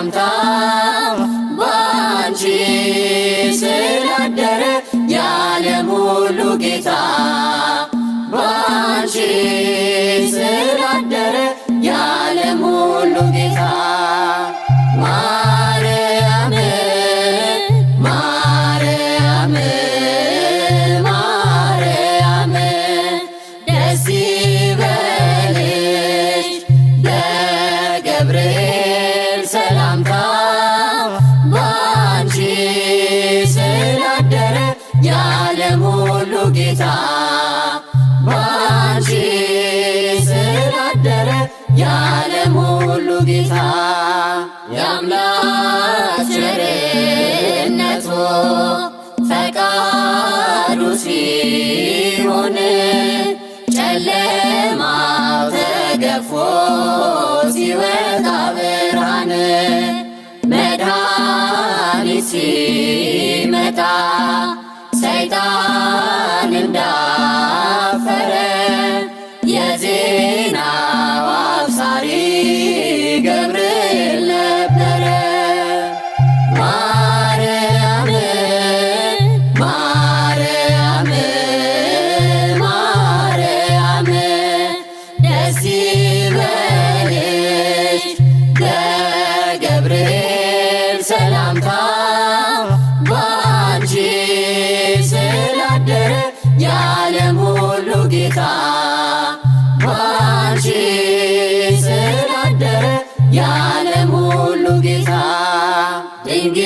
ሰላምታ ባንቺ ስላደረ የዓለም ሁሉ ጌታ ባንቺ ስላደረ የዓለም ሁሉ ጌታ ማርያም ማርያም ማርያም ደስ ይበልሽ በገብርኤል ሰላምታ ባንቺ ስላደረ የዓለም ሁሉ ጌታ ባንቺ ስላደረ የዓለም ሁሉ ጌታ የአምላክ ቸርነቱ ፈቃዱ ሲሆን ጨለማው ተገፎ ሲወጣ ብርሃን መድኃኒት ሲመጣ ሰይጣን እንዳፈረ የዜናው አብሳሪ ገብርኤል ነበረ። ማርያም ማርያም ማርያም ደስ ይበልሽ በገብርኤል ሰላምታ ባንቺ ስላደረ የዓለም ሁሉ ጌታ ባንቺ ስላደረ የዓለም ሁሉ ጌታ ድንግል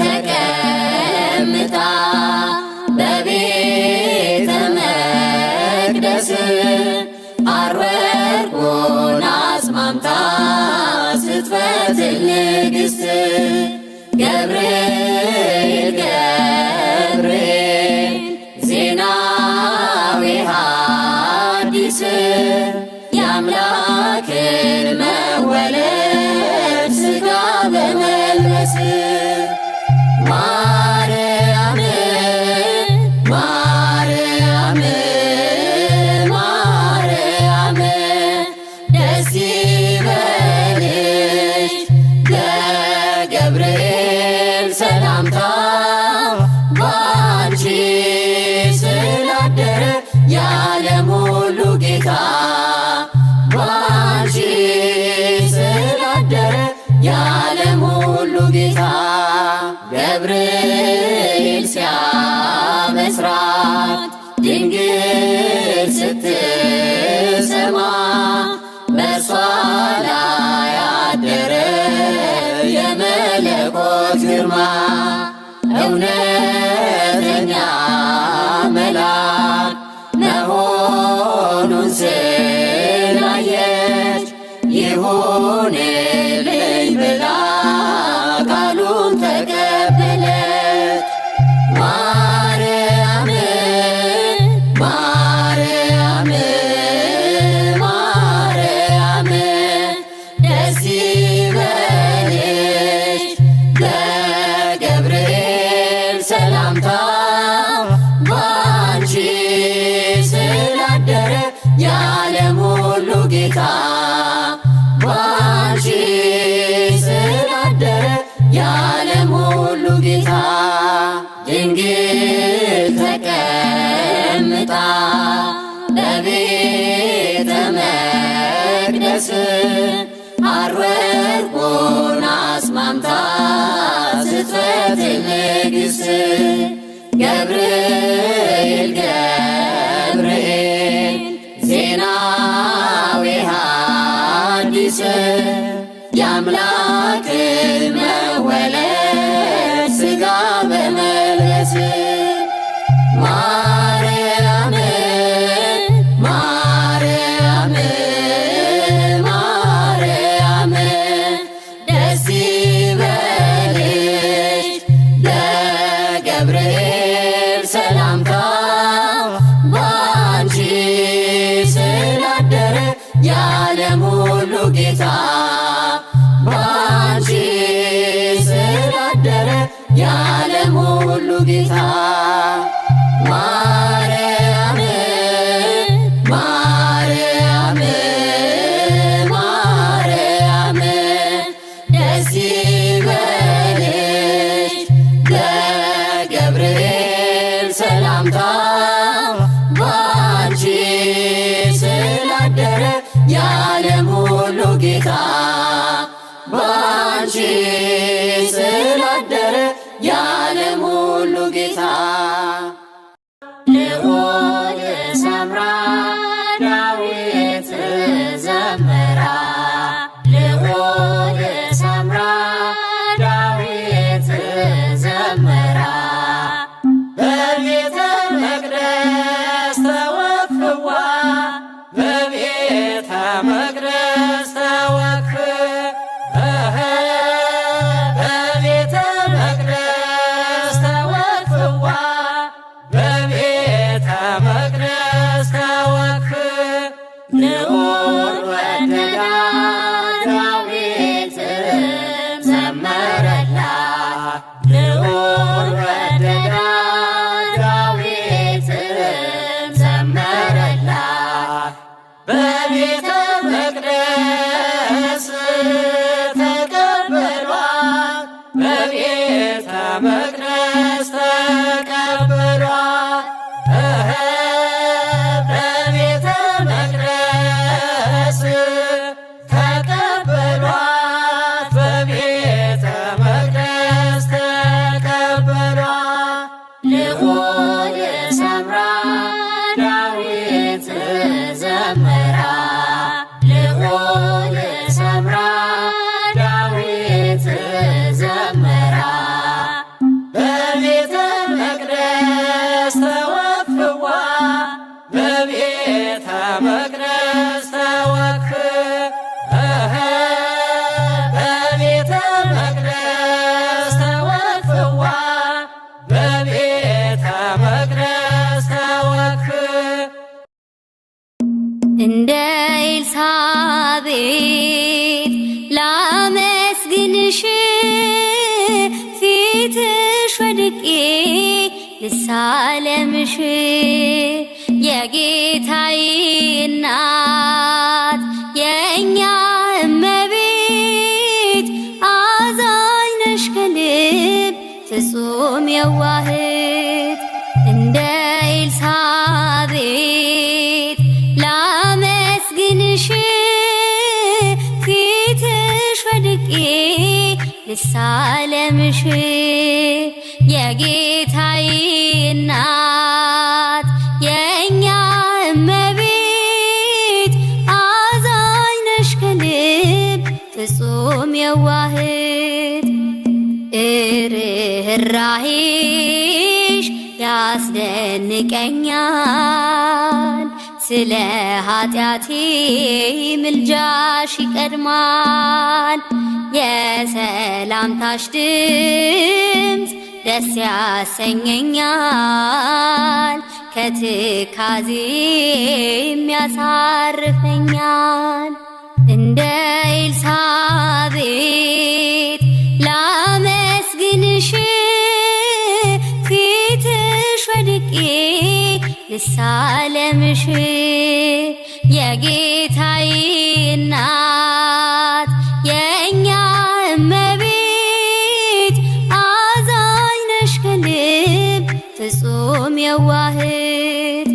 ተቀምጣ በቤተ መቅደስ አርወርቁን አስማምታ ስትፈትል ንግሥት ገብርኤል ገብርኤል ዜናዊ ሐዲስ የአምላክን መወለድ ሥጋ በመልበስ ማርያም ማርያም ማርያም ደስ ይበልሽ በገብርኤል ሰላምታ ባንቺ ስላደረ የዓለም ሁሉ ጌታ ባንቺ ስላደረ የዓለም ሁሉ ጌታ ገብርኤል ሲያበስራት ድንግል ስትሰማ በእርሷ ላይ አደረ የመለኮት ግርማ እውነተኛ መልአክ መሆኑን ስላየች ይሁንልኝ ብላ ቃሉን ተቀበለች። ማርያም ማርያም ማርያም ደስ ይበልሽ በገብርኤል ሰላምታ ባንቺ ስላደረ የዓለም ሁሉ ጌታ ባንቺ ስላደረ የዓለም ሁሉ ጌታ ድንግል ተቀምጣ በቤተ መቅደስ አርወርቁን አስማምታ ስትፈትል ንግሥት ገብርኤል ገብርኤል ዜናዊ ሐዲስ የአምላክን መወለድ ሥጋ በመልበስ ማርያም ማርያም ማርያም ደስ ይበልሽ በገብርኤል ሰላምታ ባንቺ ስላደረ የዓለም ሁሉ ጌታ ባንቺ ስላደረ የዓለም ሁሉ ጌታ ማርያም ማርያም ማርያም ላመስግንሽ ፊትሽ ወድቄ ልሳለምሽ የጌታዬ እናት የእኛ እመቤት አዛኝ ነሽ ከልብ ፍጹም የዋህት እንደ ኤልሳቤጥ ላመስግንሽ ፊትሽ ወድቄ ልሳለምሽ የጌታዬ እናት የእኛ እመቤት አዛኝ ነሽ ከልብ ፍጹም የዋህት ርኅራኄሽ ያስደንቀኛል ስለ ኃጢአቴ ምልጃሽ ይቀድማል የሰላምታሽ ድምፅ ደስ ያሰኘኛል ከትካዜም ያሳርፈኛል እንደ ኤልሳቤጥ ላመስግንሽ ፊትሽ ወድቄ ልሳለምሽ የጌታዬ እናት የእኛ እመቤት አዛኝ ነሽ ከልብ ፍጹም የዋህት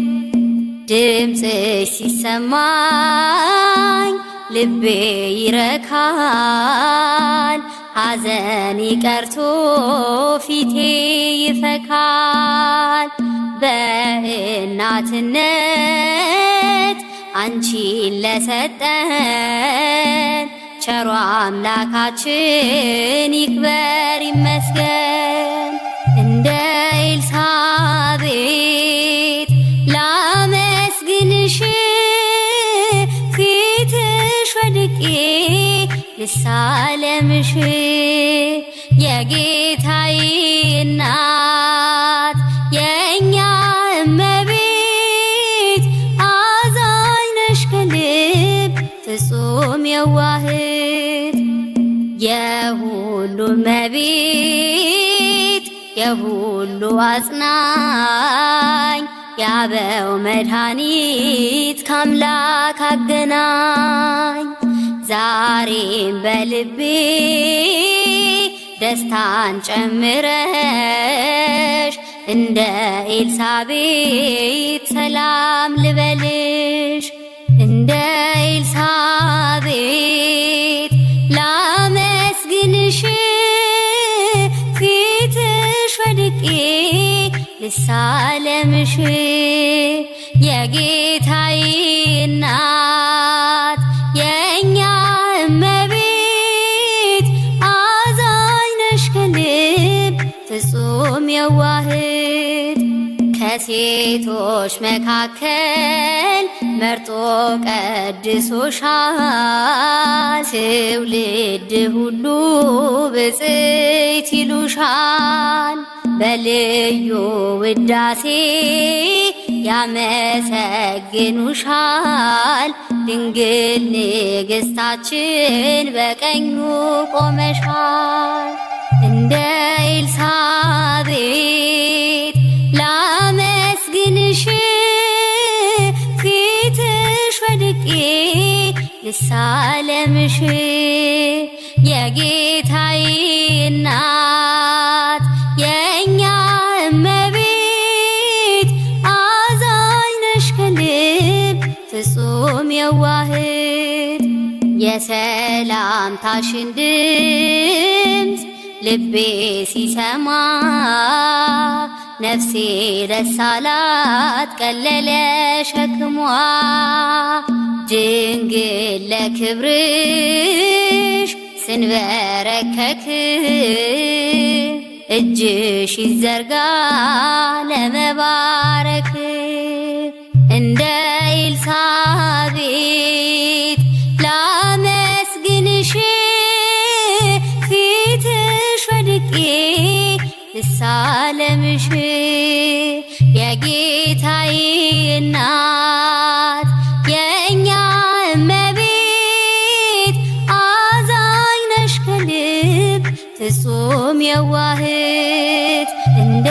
ድምፅሽ ሲሰማኝ ልቤ ይረካል ሐዘኔ ቀርቶ ፊቴ ይፈካል በእናትነት አንቺን ለሰጠን ቸሮ አምላካችን ይክበር ይመስገን እንደ ኤልሳቤጥ ላመስግንሽ ፊትሽ ወድቄ ልሳለምሽ የጌታዬ እናት የእኛ እመቤት አዛኝ ነሽ ከልብ ፍጹም የዋህት የሁሉ እመቤት የሁሉ አጽናኝ ያበው መድኃኒት ካምላክ አገናኝ ዛሬም በልቤ ደስታን ጨምረሽ እንደ ኤልሳቤጥ ሰላም ልበልሽ እንደ ኤልሳቤጥ ላመስግንሽ ፊትሽ ወድቄ ልሳለምሽ የጌታዬ እናት የእኛ እመቤት አዛኝ ነሽ ከልብ ፍጹም የዋህት ከሴቶች መካከል መርጦ ቀድሶሻል ትውልድ ሁሉ ብፅዕት ይሉሻል በልዩ ውዳሴ ያመሰግኑሻል ድንግል ንግሥታችን በቀኙ ቆመሻል እንደ ኤልሳቤጥ ላመስግንሽ ፊትሽ ወድቄ ልሳለምሽ የጌታዬ እናት የእኛ እመቤት አዛኝ ነሽ ከልብ ፍጹም የዋህት የሰላምታሽን ድምፅ ልቤ ሲሰማ ነፍሴ ደስ አላት ቀለለ ሸክሟ ድንግል ለክብርሽ ስንበረከክ እጅሽ ይዘርጋ ለመባረክ እንደ ኤልሳቤጥ ላመስግንሽ ፊትሽ ወድቄ ልሳለምሽ የጌታዬ እናት የእኛ እመቤት አዛኝ ነሽ ከልብ ፍጹም የዋህት እንደ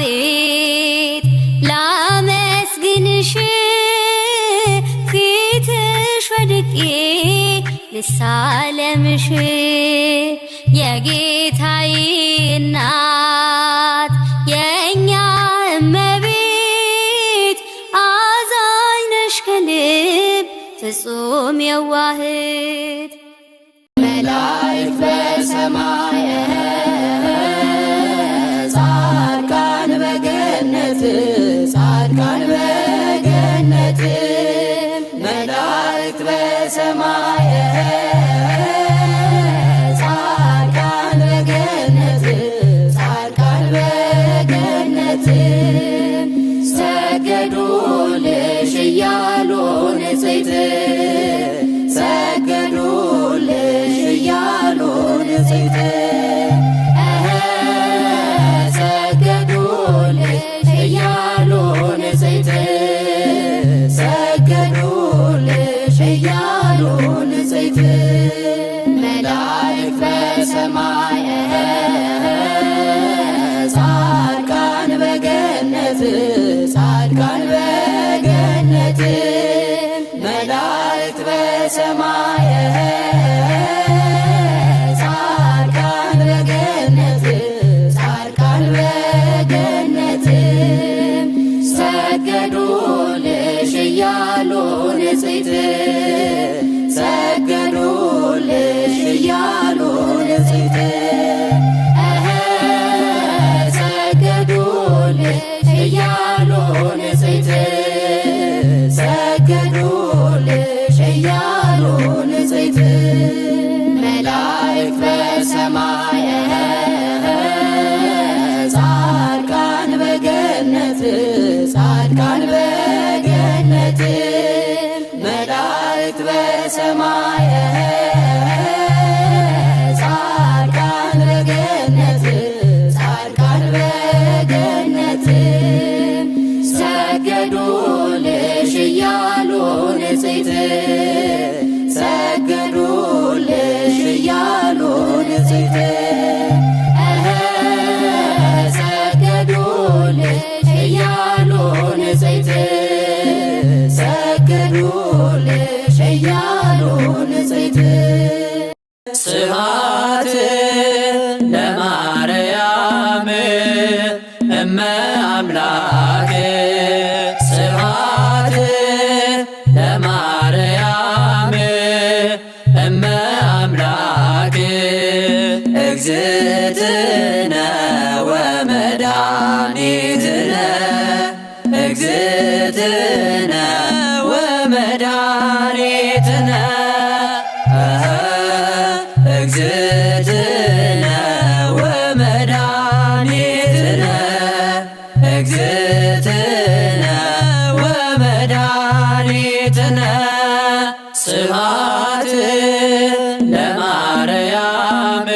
ኤልሳቤጥ ላመስግንሽ ፊትሽ ወድቄ ልሳለምሽ የጌታዬ እናት የእኛ እመቤት አዛኝ ነሽ ከልብ ፍጹም የዋህት መላእክት በሰማይ ጻድቃን በገነት ጻድቃን በገነት መላእክት በሰማይ ጻድቃን በገነት ጻድቃን በገነት ሰገዱልሽ እያሉ ንጽሕት ሰገዱልሽ እያሉ ንጽሕት ሰገዱልሽ እያሉ ንጽሕት ሰገዱልሽ እያሉ ንጽሕት መላእክት በሰማይ ጻድቃን በገነት ጻድቃን በገነት መላእክት በሰማይ ጻድቃን በገነት ጻድቃን በገነት ሰገዱልሽ እያሉ ንጽሕት ሰገዱልሽ እያሉ ንጽሕት ሰገዱልሽ እያሉ ንጽሕት ሰገዱልሽ እያሉ ንጽሕት መላእክት በሰማይ ጻድቃን በገነት ጻድቃን በገነት መላእክት በሰማይ ጻድቃን በገነት ጻድቃን በገነት ሰገዱልሽ እያሉ ንጽሕት ሰገዱልሽ እያሉ ንጽሕት ሰገዱልሽ እያሉ ንጽሕት ሰገዱልሽ እያሉ ንጽሕት ስብሐት ለማርያም እመ አምላክ ስብሐት ለማርያም እመ አምላክ እግዝእትነ ወመድኃኒትነ እግዝእትነ ወመድኃኒትነ እግዝእትነ ወመድኃኒትነ እግዝእትነ ወመድኃኒትነ ስብሐት ለማርያም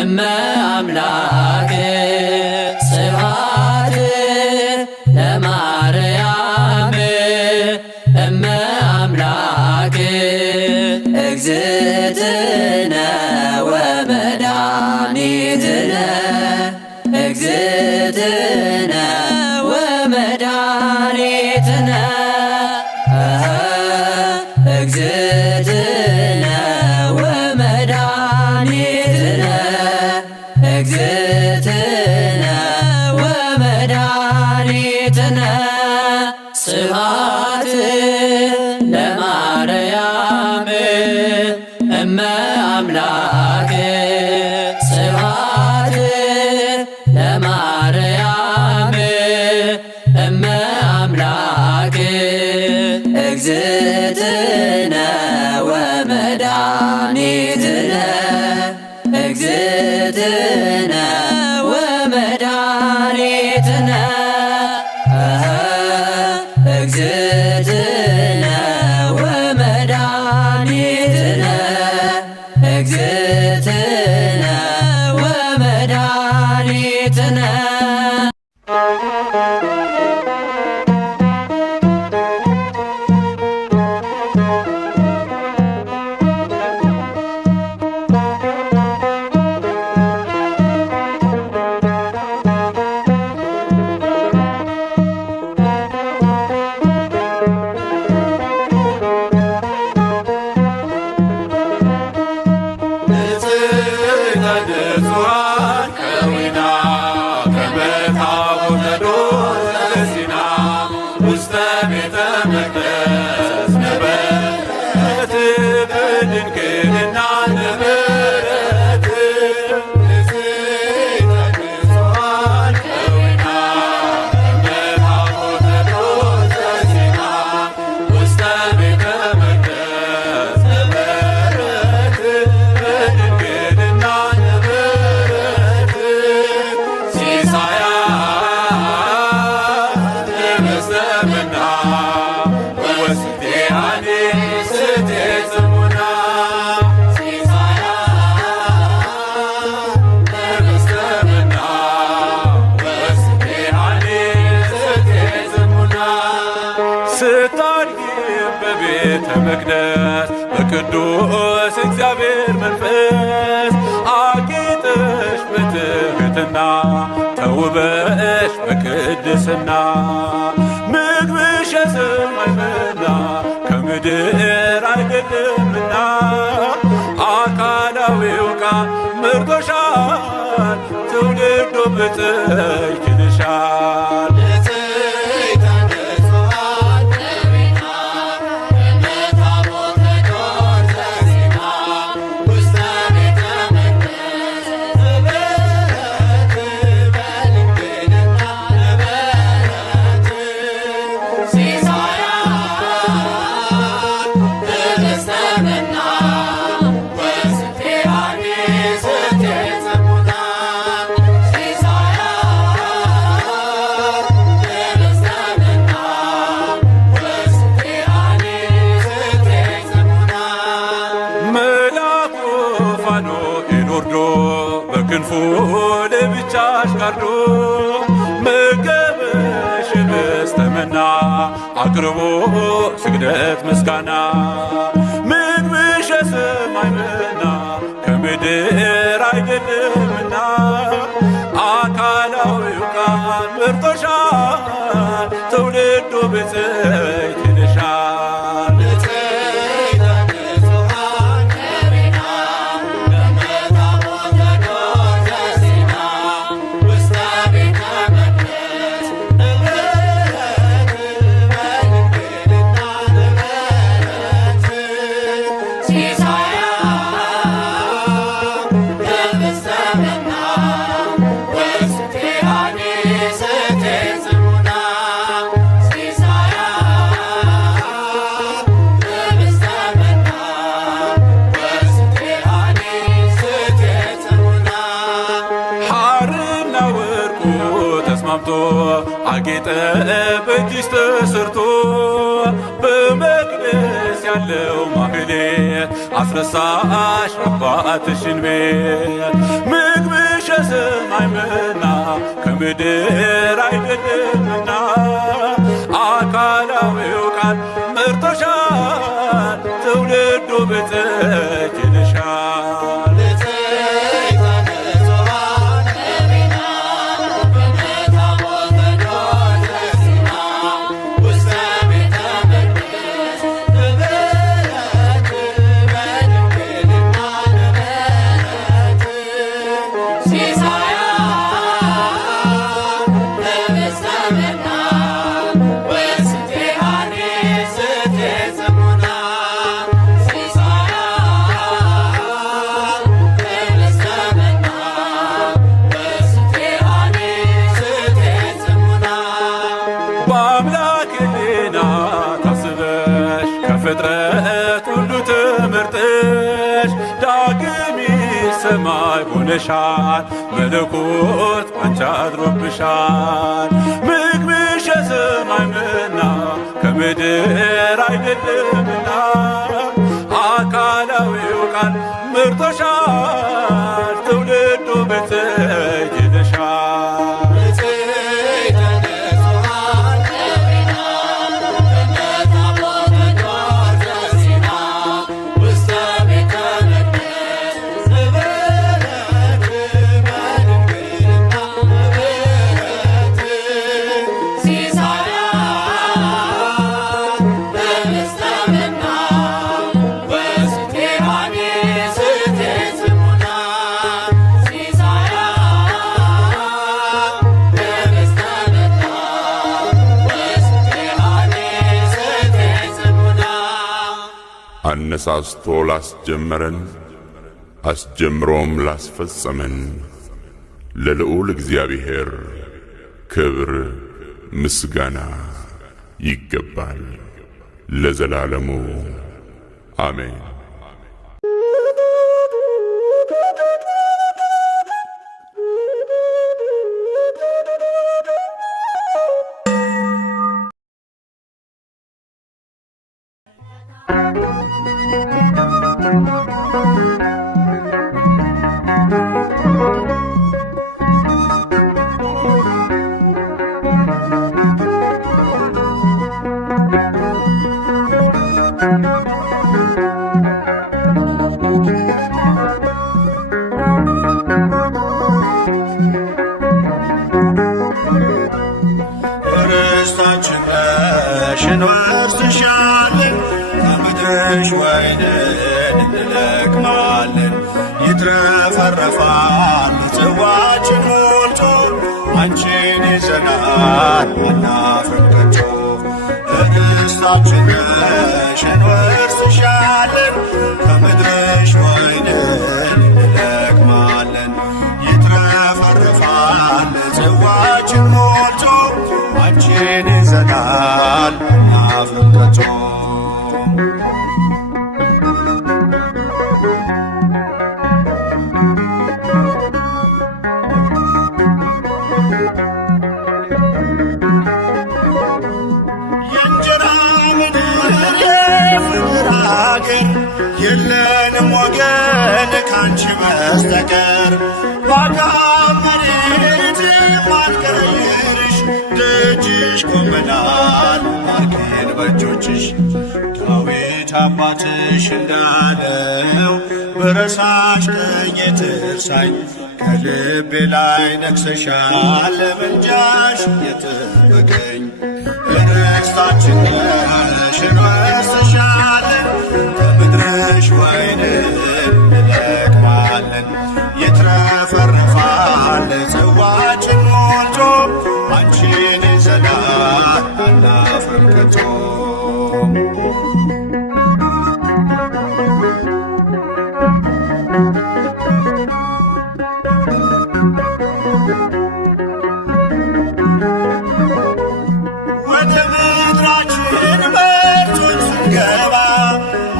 እመ አምላክ ስብሐት ለማርያም እመ አምላክ እግዝእትነ ወመድኃኒትነ እግዝእትነ ወመድኃኒትነ እግዝእትነ ወመድኃኒትነ እግዝእትነ ወመድኃኒትነ ስብሐት ለማርያም እመ አምላክ ስብሐት ለማርያም እመ አምላክ እግዝእትነ ወመድኃኒትነ እግዝእትነ ወመድኃኒትነ እግዝእትነ ወመድኃኒትነ እግዝእትነ ወመድኃኒትነ ንጽሕተ ንጹሐን ከዊና ከመ ታቦተ ዶር ዘሲና ውስተ ቤተ መቅደስ ነበረት በድንግልና ነበረት። ንጽሕተ ንጹሐን ከዊና ከመ ታቦተ ዶር ዘሲና ውስተ ቤተ መቅደስ ነበረት በድንግልና ነበረት። ሲሳያ ለመስጠመና ወስቴአኔ ስቴ ጽሙና ሲሳያ ለመስጠመና ወስቴአኔ ስቴ ጽሙና ስታድጊም በቤተ መቅደስ በቅዱስ እግዚአብሔር መንፈስ አጌጠሽ በትሕትና ተውበሽ በቅድስና ምግብሽ የሰማይ መና ከምድር አይደለምና አካላዊው ቃል መርጦሻል ትውልዱ ብፅዕት ይልሻል። ንጽሕተ ንጹሐን ከዊና ከመ ታቦተ ዶር ዘሲና ውስተ ቤተ መቅደስ ነበረት በድንግልና ነበረት። ሲሳያ ለመስጠመና ወስቴአኔ ስቴ ጽሙና ሲሳያ ለመስጠመና ወስቴአኔ ስቴ ጽሙና መልአኩ ፋኑኤል ወርዶ በክንፉ ለብቻሽ ጋርዶ መገበሽ በስተመና አቅርቦ ስግደት ምስጋና ምግብሽ የሰማይ መና ከምድር አይደለምና አካላዊው ቃል መርጦሻል ትውልዱ ብፅዕት ይልሻል። ንጽሕተ ንጹሐን ከዊና ከመ ታቦተ ዶር ዘሲና ውስተ ቤተ መቅደስ ነበረት በድንግልና ነበረት። ሲሳያ ለመስጠመና ወስቴአኔ ስቴ ጽሙና ሲሳያ ለመስጠመና ወስቴአኔ ስቴ ጽሙና ሐርና ወርቁ ተስማምቶ አጌጠ በእጅሽ ተሰርቶ በመቅደስ ያለው ማህሌት አስረሳሽ አባትሽን ቤት ምግብሽ የሰማይ መና ከምድር አይደለምና አካላዊው ቃል መርጦሻል ትውልዱ ብፅዕት ይልሻል። ንጽሕተ ንጹሐን ከዊና ከመ ታቦተ ዶር ዘሲና ውስተ ቤተ መቅደስ ነበረት በድንግልና ነበረት። ሲሳያ ለመስጠመና ወስቴአኔ ስቴ ጽሙና ሲሳያ ለመስጠመና ወስቴአኔ ስቴ ጽሙና በአምላክ ሕሊና ታስበሽ ከፍጥረት ሁሉ ተመርጠሽ ዳግሚት ሰማይ ሆነሻል መለኮት ባንቺ አድሮብሻል። ምግብሽ የሰማይ መና ከምድር አይደለምና አካላዊው ቃል መርጦሻል ትውልዱ ብፅዕት ይልሻል። ንጽሕተ ንጹሐን ከዊና ከመ ታቦተ ዶር ዘሲና ውስተ ቤተ መቅደስ ነበረት በድንግልና ነበረት። ሲሳያ ለመስጠመና ወስቴአኔ ስቴ አነሳስቶ ላስጀመረን አስጀምሮም ላስፈጸመን ለልዑል እግዚአብሔር ክብር ምስጋና ይገባል ለዘላለሙ አሜን። ርስታችን ነሽ እንወርስሻለን፣ ከምድርሽ ወይንን እንለቅማለን። ይትረፈረፋል ጽዋችን ሞልቶ አንቺን ይዘናል አናፍርም ከቶ። ርስታችን ነሽ እንወርስሻለን፣ ከምድርሽ ወይንን እንለቅማለን። ይትረፈረፋል ጽዋችን ሞልቶ አንቺን ይዘናል አናፍርም ከቶ። የእንጀራ ምድር የፍቅር አገር የለንም ወገን ካንቺ በስተቀር። ባዳም መሬት ማልቀይርሽ ደጅሽ ቆመናል ባርኬን በእጆችሽ። ዳዊት አባትሽ እንዳለው ብረሳሽ ቀኝ ትርሳኝ፣ ከልቤ ላይ ነግሰሻል ለምልጃሽ የጠበቀኝ። ርስታችን ነሽ እንወርስሻለን፣ ከምድርሽ ወይንን እንለቅማለን። ይትረፈረፋል ጽዋችን ሞልቶ አንቺን ይዘናል አናፍርም ከቶ። ወደ ምድራችን በርቶን ስንገባ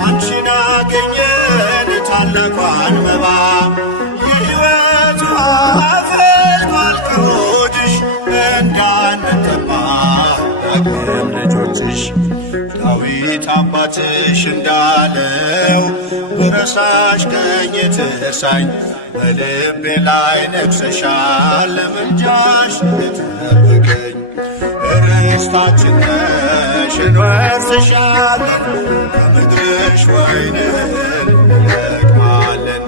አንቺን አገኘን ታላቋን መባ። የሕይወት ውሃ ፈልቷል ከሆድሽ እንዳንጠማ ዳግም ልጆችሽ። ዳዊት አባትሽ እንዳለው ብረሳሽ ቀኝ ትርሳኝ፣ በልቤ ላይ ነግሰሻል ለምልጃሽ የጠበቀኝ። ርስታችን ነሽ እንወርስሻለን፣ ከምድርሽ ወይንን እንለቅማለን።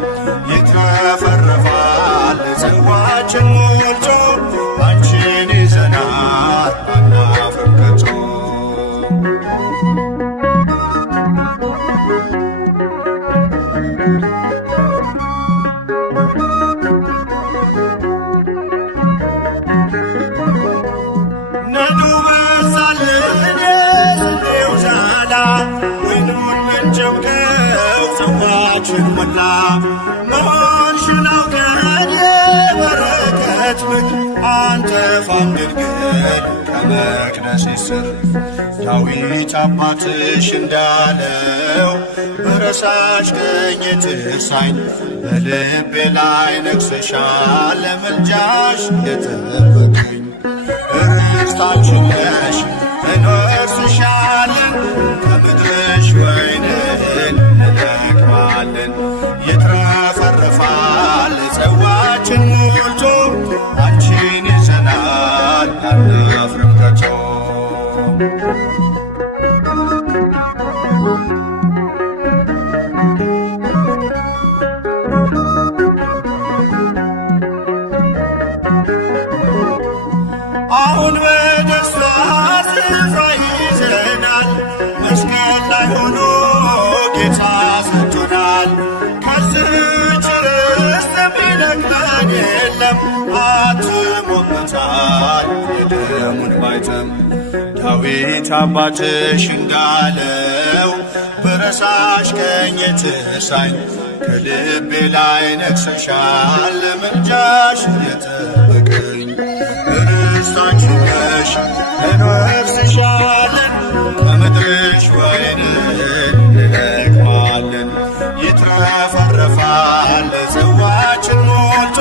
ይትረፈረፋል ጽዋችን ሞልቶ አንቺን ይዘናል አናፍርም ከቶ። ነዱ በዛልን የስንዴው ዛላ ወይኑን ምንጨብቀው ጽዋችን ሞላ። መሆንሽን አውቀን የበረከት ምድር አንጠፋም ድንግል ከመቅደስሽ ስር። ዳዊት አባትሽ እንዳለው ብረሳሽ ቀኝ ትርሳኝ፣ በልቤ ላይ ነግሰሻል ለምልጃሽ የጠበቀኝ። ርስታችን ነሽ እንወርስሻለን፣ ከምድርሽ ወይንን እንለቅማለን። ይትረፈረፋል ጽዋችን ሞልቶ አንቺን ይዘናል አናፍርም ከቶ። አሁን በደስታ ስፍራ ይዘናል፣ መስቀል ላይ ሆኖ ጌታ ሰጥቶናል። ከዚህች ርስት የሚነቅለን የለም፣ አትሞበታል የደሙን ማኅተም። ዳዊት አባትሽ እንዳለው ስረሳሽ ቀኝ ትርሳኝ ከልቤ ላይ ነግሰሻል ምልጃሽ የጠበቀኝ ርስታችን ነሽ እንወርስሻለን ከምድርሽ ወይንን እንለቅማለን ይትረፈረፋል ጽዋችን ሞልቶ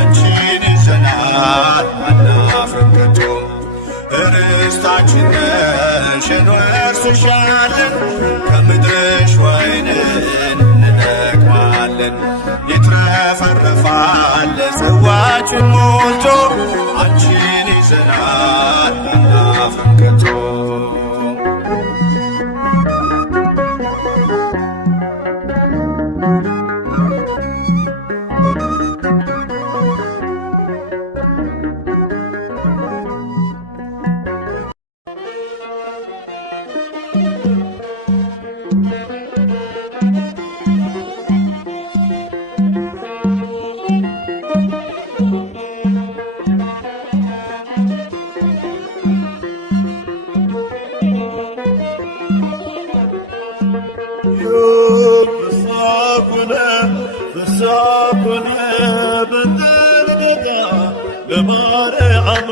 አንቺን ይዘናል አናፍርም ከቶ ርስታችን ነሽ እንወርስሻለን ከምድርሽ ወይንን እንለቅማለን ይትረፈረፋል ጽዋችን ሞልቶ አንቺን ይዘናል አናፍርም ከቶ ፍስሐ በንደልደታ ለማርያም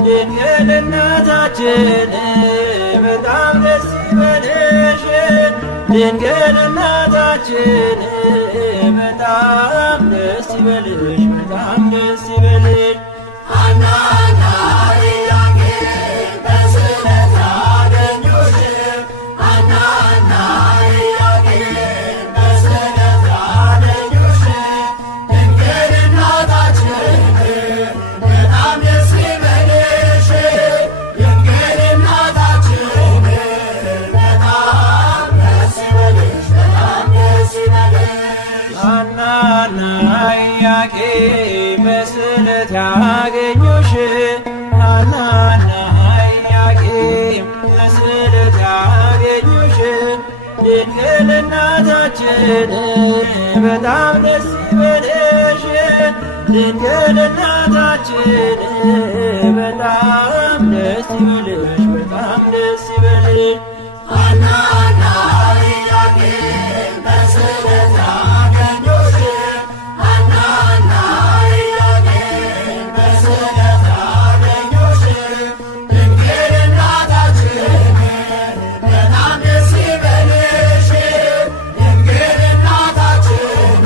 ድንግል እናታችን በጣም ደስ ይበልሽ ድንግል እናታችን በጣም ደስ ይበልሽ በጣም ደስ ይበልሽ ሐናና ኢያቄም በስዕለት አገኙሽ ሐናና ኢያቄም በስዕለት አገኙሽ ድንግል እናታችን በጣም ደስ ይበልሽ ድንግል እናታችን በጣም ደስ ይበልሽ በጣም ደስ ይበልሽ ሐናና ኢያቄም በስዕለት ያገኙሽ ሐናና ኢያቄም በስዕለት ያገኙሽ ድንግል እናታችን በጣም ደስ ይበልሽ ድንግል እናታችን በጣም ደስ ይበልሽ በጣም ደስ ይበልሽ ሐናና ኢያቄም በስዕለት ያገኙሽ ሐናና ኢያቄም በስዕለት ያገኙሽ ድንግል እናታችን በጣም ደስ ይበልሽ ድንግል እናታችን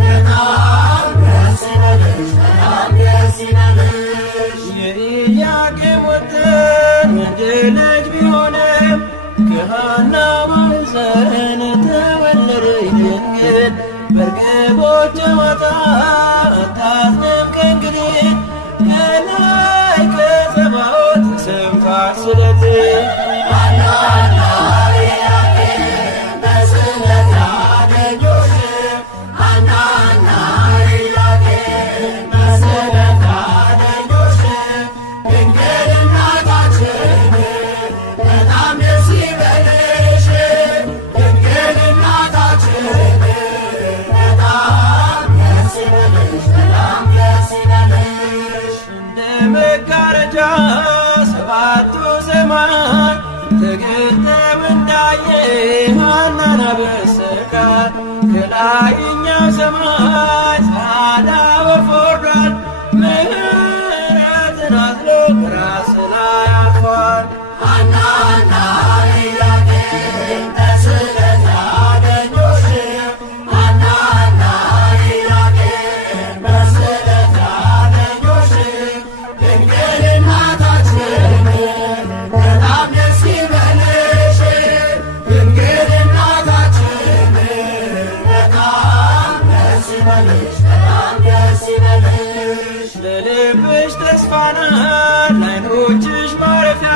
በጣም ደስ ይበልሽ በጣም ደስ ይበልሽ የኢያቄም ወጥን ወንድ ልጅ ቢሆንም ከሐና ማኅፀን ተወለደች ድንግል በርግቦች ጨዋታ አታዝንም ከእንግዲህ ከላይ ከጸባዖት ሰምቷት ስለትህ ሐናና ኢያቄም በስዕለት ያገኙሽ ሐናና ኢያቄም በስዕለት ያገኙሽ ድንግል እናታችን በጣም ደስ ይበልሽ ድንግል እናታችን በጣም ደስ ይበልሽ በጣም ደስ ይበልሽ እንደ መጋረጃ ሰባቱ ሰማያት ተገልጠው እንዳየ ሐናን አበሰራት ከላይኛው ሰማይ ጸዓዳ ወፍ ወርዷል ምሕረትን አዝሎ በራስ ላይ አርፏል ሐናና ኢያቄም በስዕለት ያገኙሽ ሐናና ኢያቄም በስዕለት ያገኙሽ ድንግል እናታችን በጣም ደስ ይበልሽ ድንግል እናታችን በጣም ደስ ይበልሽ በጣም ደስ ይበልሽ ለልብሽ ተስፋ ናት ለዓይኖችሽ ማረፊያ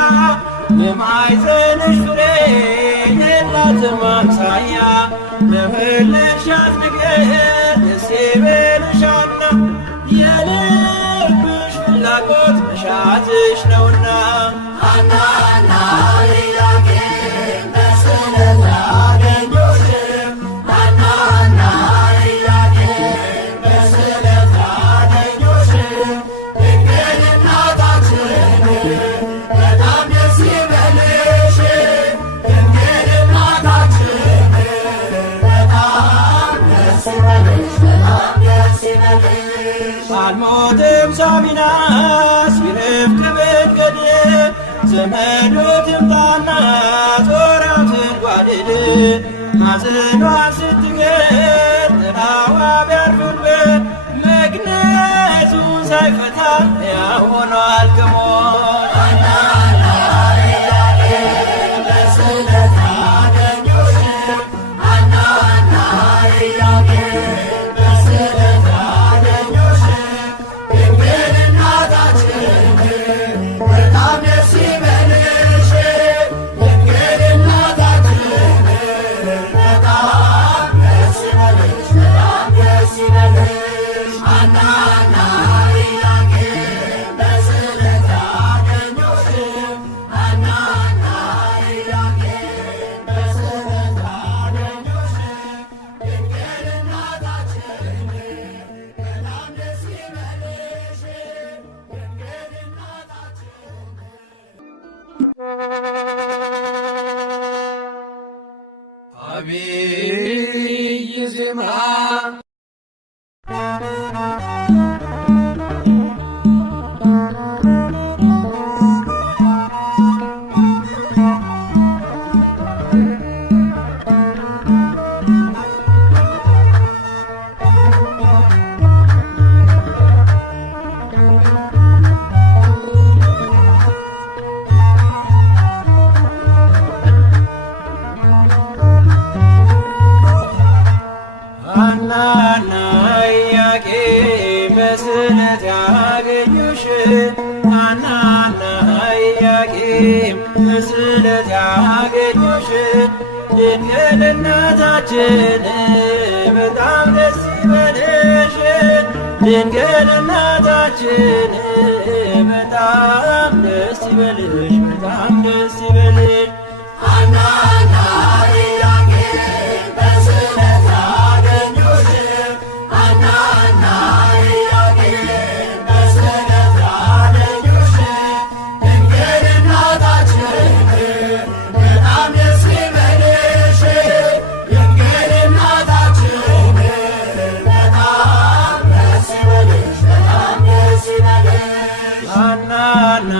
በማኅፀንሽ ፍሬ የላትም አምሳያ ለወለድሻት ነገር ደስ ይበልሻልና የልብሽ ፍላጎት መሻትሽ ነውና ሐናና ኢያቄም በስዕለት ያገኙሽ ሐናና ኢያቄም በስዕለት ያገኙሽ ድንግል እናታችን በጣም ደስ ይበልሽ ድንግል እናታችን በጣም ደስ ይበልሽ በጣም ደስ ይበልሽ አልሞትም ሳሚናስ ቢረፍቅ መንገድ ዘመዱ ትምጣና ዞራው ትጓደድ ሐዘኗን ስትገልጥ ጥላዋ ቢያርፍበት መግነዙን ሳይፈታ ሕያው ሆኗል ከሞት ሐናና ኢያቄም በስዕለት ያገኙሽ ሐናና ኢያቄም በስዕለት ያገኙሽ ድንግል እናታችን በጣም ደስ ይበልሽ ድንግል እናታችን በጣም ደስ ይበልሽ በጣም ደስ ይበልሽ ሐናና ኢያቄም በስዕለት ያገኙሽ ሐናና ኢያቄም በስዕለት ያገኙሽ ድንግል እናታችን በጣም ደስ ይበልሽ ድንግል እናታችን አብይ ዜማ ኢያቄም በስዕለት ያገኙሽ ድንግል እናታችን በጣም ደስ ይበልሽ ድንግል እናታችን በጣም ደስ ይበልሽ በጣም ደስ ይበልሽ ሐናና ኢያቄም በስዕለት ያገኙሽ ሐናና ኢያቄም በስዕለት ያገኙሽ ድንግል እናታችን በጣም ደስ ይበልሽ ድንግል እናታችን በጣም ደስ ይበልሽ በጣም ደስ ይበልሽ ሐናና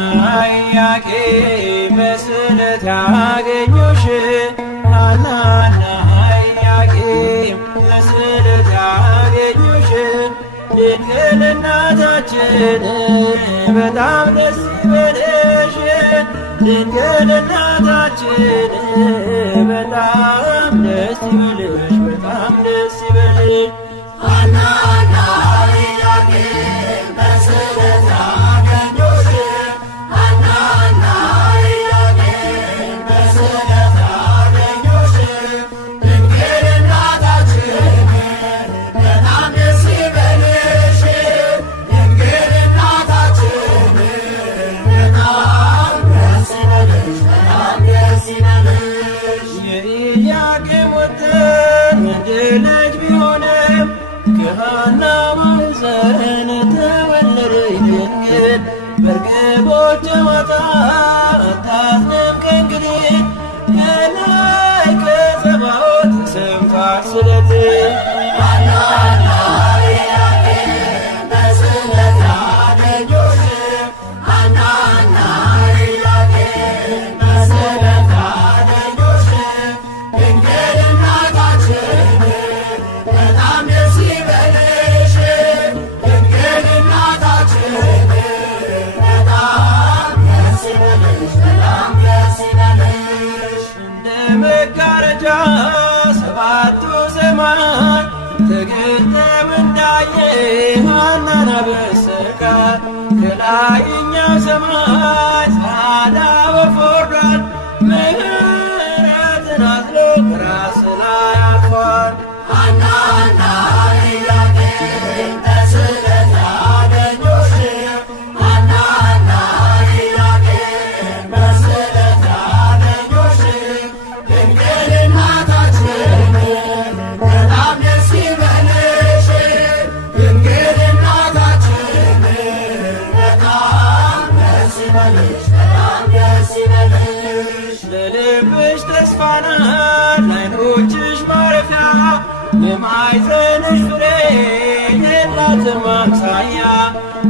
ኢያቄም በስዕለት ያገኙሽ ሐናና ኢያቄም በስዕለት ያገኙሽ ድንግል እናታችን በጣም ደስ ይበልሽ ድንግል እናታችን በጣም ደስ ይበልሽ በጣም ደስ ይበልሽ ሐናና ኢያቄም በስዕለት ያገኙሽ ሐናና ኢያቄም በስዕለት ያገኙሽ ድንግል እናታችን በጣም ደስ ይበልሽ ድንግል እናታችን በጣም ደስ ይበልሽ በጣም ደስ ይበልሽ የኢያቄም ወጥን ወንድ ልጅ ቢሆንም ከሐና ማኅፀን ተወለደ ድንግል በርግቦች ጨዋታ አታዝንም ከእንግዲህ ከላይ ከጸባዖት ሰምቷል ስለትህ ሐናና ኢያቄም በስዕለት ያገኙሽ ሐናና ኢያቄም በስዕለት ያገኙሽ ድንግል እናታችን በጣም ደስ ይበልሽ ድንግል እናታችን በጣም ደስ ይበልሽ በጣም ደስ ይበልሽ እንደ መጋረጃ ሰባቱ ሰማይ ተገልጠው እንዳየ ሐናን አበሰራት ከላይኛው ሰማይ ጻዕዳ ወፍ ወርዷል ምሕረትን አዝሎ ከራስ ላይ አርፏል ሐናና ኢያቄም በስዕለት ያገኙሽ ሐናና ኢያቄም በስዕለት ያገኙሽ ድንግል እናታችን በጣም ደስ ይበልሽ ድንግል እናታችን በጣም ደስ ይበልሽ በጣም ደስ ይበልሽ ለልብሽ ተስፋ ናት ለዓይኖችሽ ማረፊያ የማኅፀንሽ ፍሬ የላትም አምሳያ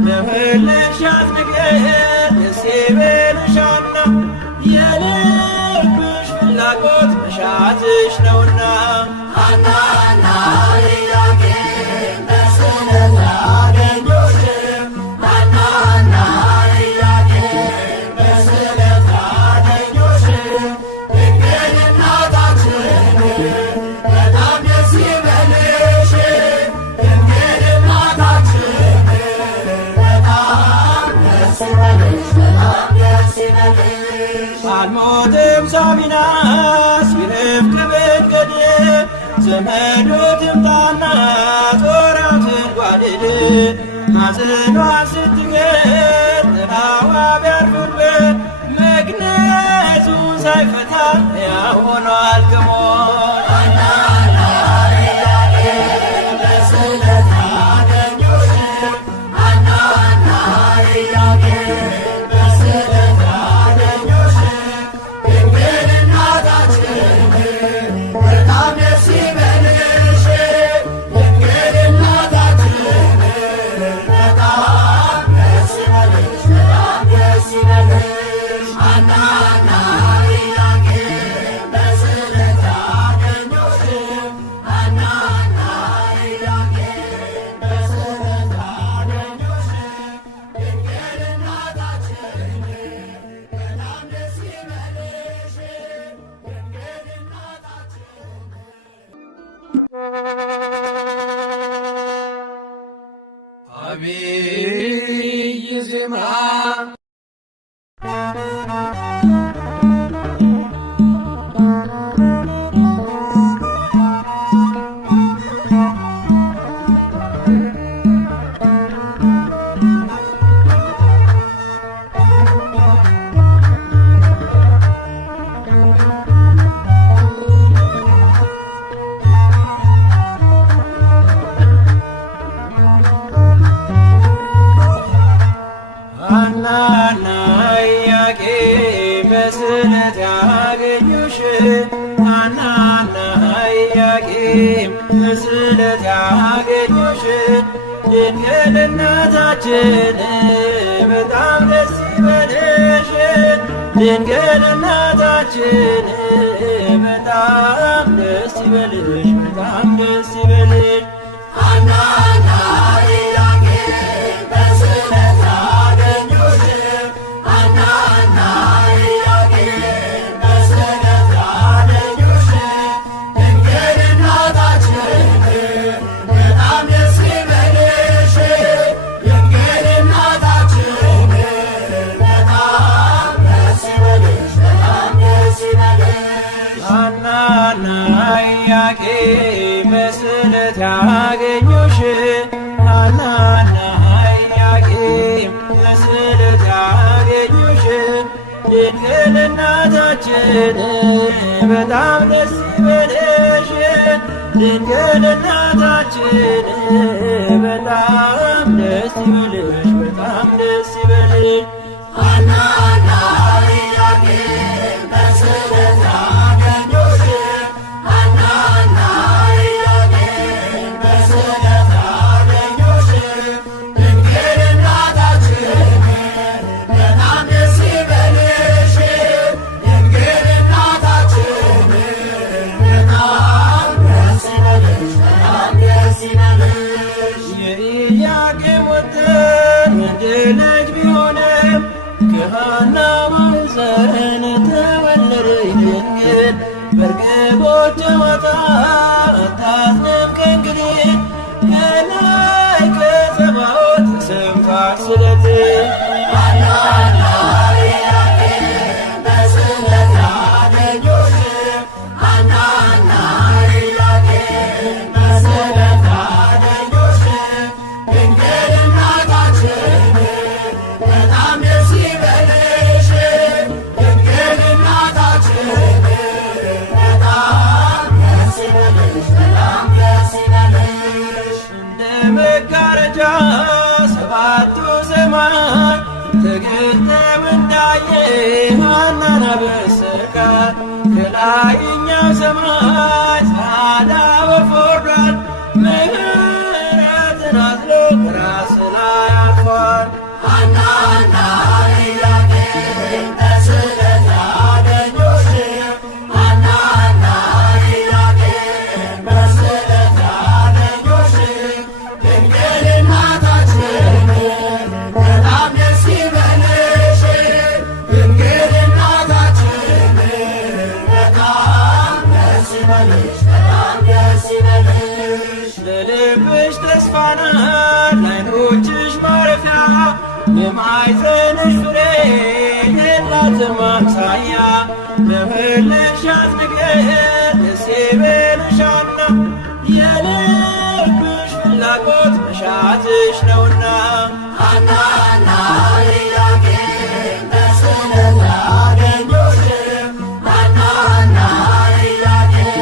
ለወለድሻት ነገር ደስ ይበልሻልና የልብሽ ፍላጎት መሻትሽ ነውና ሐናና ኢያቄም በስዕለት ያገኙሽ ሐናና ኢያቄም በስዕለት ያገኙሽ ድንግል እናታችን በጣም ደስ ይበልሽ ድንግል እናታችን በጣም ደስ ይበልሽ በጣም ደስ ይበልሽ አልሞትም ሳሚናስ ይረፍቅ መንገድ ዘመዱ ትምጣና ጦራው ትንጓደድ ማዘኗ ስትገር ጥላዋ ቢያርፍበት መግነዙን ሳይፈታ ያው ሆኗል ከሞት ሐናና ኢያቄም በስዕለት ያገኙሽ ሐናና ኢያቄም በስዕለት ያገኙሽ ድንግል እናታችን በጣም ደስ ይበልሽ ድንግል እናታችን በጣም ደስ ይበልሽ በጣም ደስ ይበልሽ ሐናና ኢያቄም በስዕለት ያገኙሽ ሐናና ኢያቄም በስዕለት ያገኙሽ ድንግል እናታችን በጣም ደስ ይበልሽ ድንግል እናታችን አብይ ዜማ ኢያቄም በስዕለት ያገኙሽ ሐናና ኢያቄም በስዕለት ያገኙሽ ድንግል እናታችን በጣም ደስ ይበልሽ ድንግል እናታችን በጣም ደስ ይበልሽ በጣም ደስ ይበልሽ ሐናና ኢያቄም በስዕለት ያገኙሽ ሐናና ኢያቄም በስዕለት ያገኙሽ ድንግል እናታችን በጣም ደስ ይበልሽ ድንግል እናታችን በጣም ደስ ይበልሽ በጣም ደስ ይበልሽ ሐናና ኢያቄም በስዕለት ያገኙሽ ሐናና ኢያቄም በስዕለት ያገኙሽ ድንግል እናታችን በጣም ደስ ይበልሽ ድንግል እናታችን በጣም ደስ ይበልሽ በጣም ደስ ይበልሽ ሐናና ኢያቄም በስዕለት ያገኙሽ ሐናና ኢያቄም በስዕለት ያገኙሽ ድንግል እናታችን በጣም ደስ ይበልሽ ድንግል እናታችን በጣም ደስ ይበልሽ በጣም ደስ ይበልሽ የኢያቄም ወጥን ወንድ ልጅ ቢሆንም ከሐና ማኅፀን ተወለደች ድንግል በርግቦች ጨዋታ አታዝንም ከእንግዲህ ከላይ ከጸባዖት ሰምቷት ስለት ሐናና ኢያቄም በስዕለት ያገኙሽ ሐናና ኢያቄም በስዕለት ያገኙሽ ድንግል እናታችን በጣም ደስ ይበልሽ ድንግል እናታችን በጣም ደስ ይበልሽ በጣም ደስ ይበልሽ እንደ መጋረጃ ሰባቱ ሰማይ ተገልጠው እንዳየ ሐናን በስተቀር ከላይኛው ሰማይ ጻዕዳ ወፍ ወርዷል ምሕረትን አዝሎ ራስ ላይ አርፏል ሐናና ኢያቄም በስዕለት ያገኙሽ ሐናና ኢያቄም በስዕለት ያገኙሽ ድንግል እናታችን በጣም ደስ ይበልሽ ድንግል እናታችን በጣም ደስ ይበልሽ በጣም ደስ ይበልሽ ለልብሽ ተስፋ ናት ለዓይኖችሽ ማረፊያ በማኅፀንሽ ፍሬ የላትም አምሳያ ለወለድሻት ነገር ደስ ይበልሻልና የልብሽ ፍላጎት መሻትሽ ነውና ሐናና ኢያቄም በስዕለት ያገኙሽ ሐናና ኢያቄም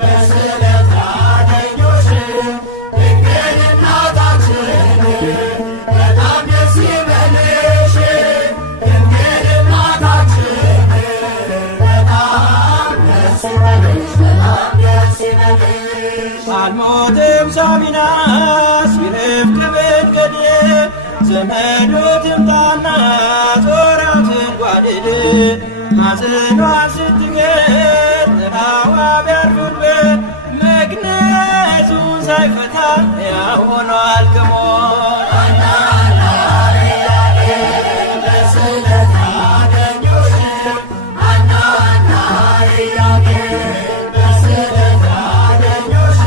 በስዕለት ያገኙሽ ድንግል እናታችን በጣም ደስ ይበልሽ ድንግል እናታችን በጣም ደስ ይበልሽ በጣም ደስ ይበልሽ አልሞትም ሳሚናስ ቢረፍቅ መንገድ ዘመዱ ትምጣና ጾራትን ጓድል ማጽኗ ስትገር ጥላዋ ቢያርፍበት መግነዙን ሳይፈታ ሕያው ሆኗል ከሞት ሐናና ኢያቄም በስዕለት ያገኙሽ ሐናና ኢያቄም በስዕለት ያገኙሽ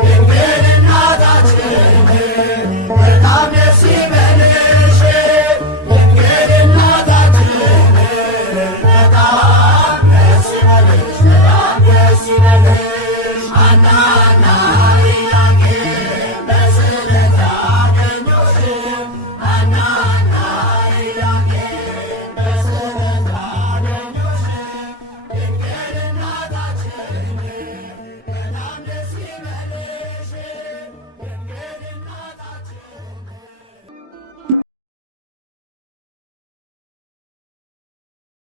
ድንግል እናታችን በጣም ደስ ይበልሽ ድንግል እናታችን በጣም ደስ ይበልሽ በጣም ደስ ይበልሽ ሐናና